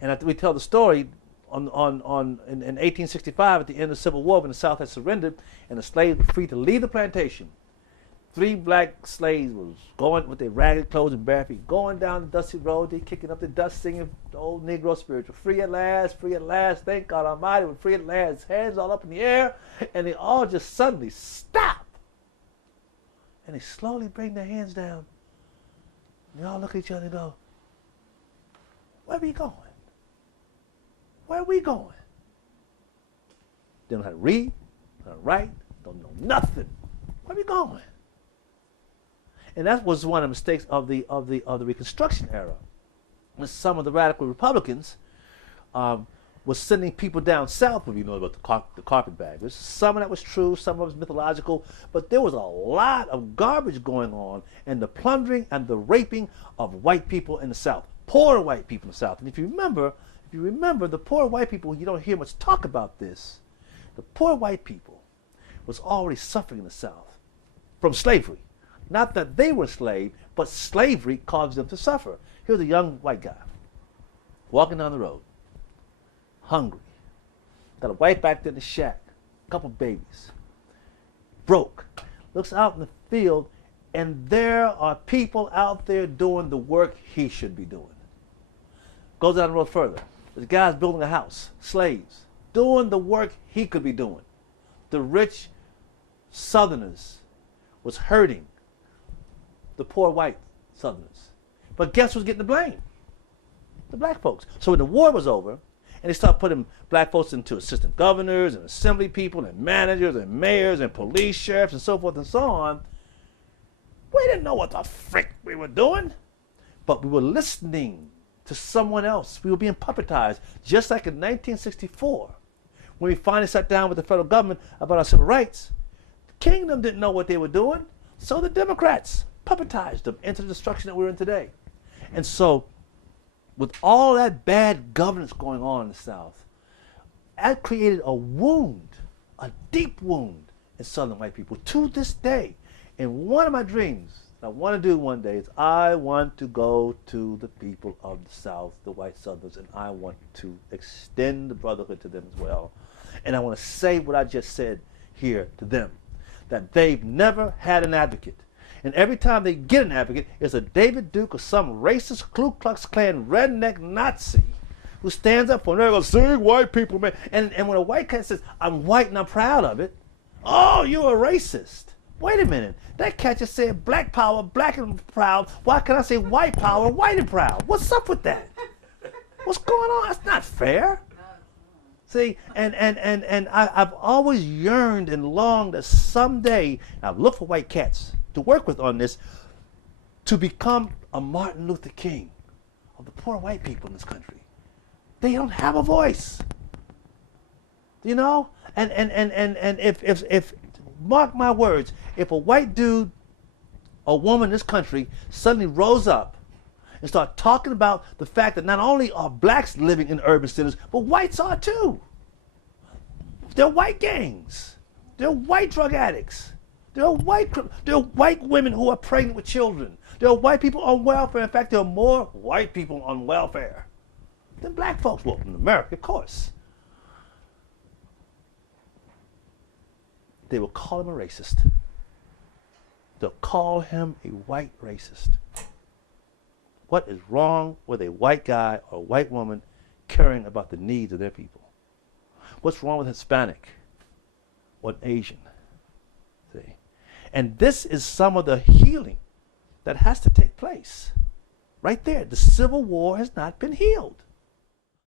And we tell the story in 1865, at the end of the Civil War, when the South had surrendered and the slaves were free to leave the plantation. 3 black slaves was going with their ragged clothes and bare feet, going down the dusty road, they kicking up the dust, singing the old Negro spiritual. Free at last, thank God Almighty, we're free at last. Hands all up in the air, and they all just suddenly stop. And they slowly bring their hands down. And they all look at each other and go, where are we going? Where are we going? They don't know how to read, don't know how to write, don't know nothing. Where are we going? And that was one of the mistakes of the Reconstruction era. When some of the radical Republicans was sending people down south, when you know about the carpetbaggers. Some of that was true, some of it was mythological, but there was a lot of garbage going on in the plundering and the raping of white people in the South, poor white people in the South. And if you remember, the poor white people, you don't hear much talk about this. The poor white people was already suffering in the South from slavery. Not that they were enslaved, but slavery caused them to suffer. Here's a young white guy walking down the road, hungry, got a wife back there in the shack, a couple babies, broke, looks out in the field, and there are people out there doing the work he should be doing. Goes down the road further. There's guys building a house, slaves, doing the work he could be doing. The rich Southerners was hurting the poor white Southerners. But guess who's getting the blame? The black folks. So when the war was over, and they started putting black folks into assistant governors and assembly people and managers and mayors and police sheriffs and so forth and so on, we didn't know what the frick we were doing. But we were listening to someone else. We were being puppetized, just like in 1964, when we finally sat down with the federal government about our civil rights. The kingdom didn't know what they were doing, so the Democrats puppetized them into the destruction that we're in today. And so, with all that bad governance going on in the South, that created a wound, a deep wound in Southern white people to this day. And one of my dreams that I want to do one day is I want to go to the people of the South, the white Southerners, and I want to extend the brotherhood to them as well. And I want to say what I just said here to them, that they've never had an advocate. And every time they get an advocate, it's a David Duke or some racist Ku Klux Klan redneck Nazi who stands up for them. They're going to sing white people, man. And when a white cat says, I'm white and I'm proud of it, oh, you're a racist. Wait a minute. That cat just said black power, black and proud. Why can't I say white power, white and proud? What's up with that? What's going on? That's not fair. See, and I've always yearned and longed that someday, I've looked for white cats to work with on this, to become a Martin Luther King of the poor white people in this country. They don't have a voice. You know? And if mark my words, if a white dude or woman in this country suddenly rose up and start talking about the fact that not only are blacks living in urban centers, but whites are too. They're white gangs. They're white drug addicts. There are white women who are pregnant with children. There are white people on welfare. In fact, there are more white people on welfare than black folks. Well, in America, of course. They will call him a racist. They'll call him a white racist. What is wrong with a white guy or a white woman caring about the needs of their people? What's wrong with Hispanic or Asian? See? And this is some of the healing that has to take place. Right there. The Civil War has not been healed.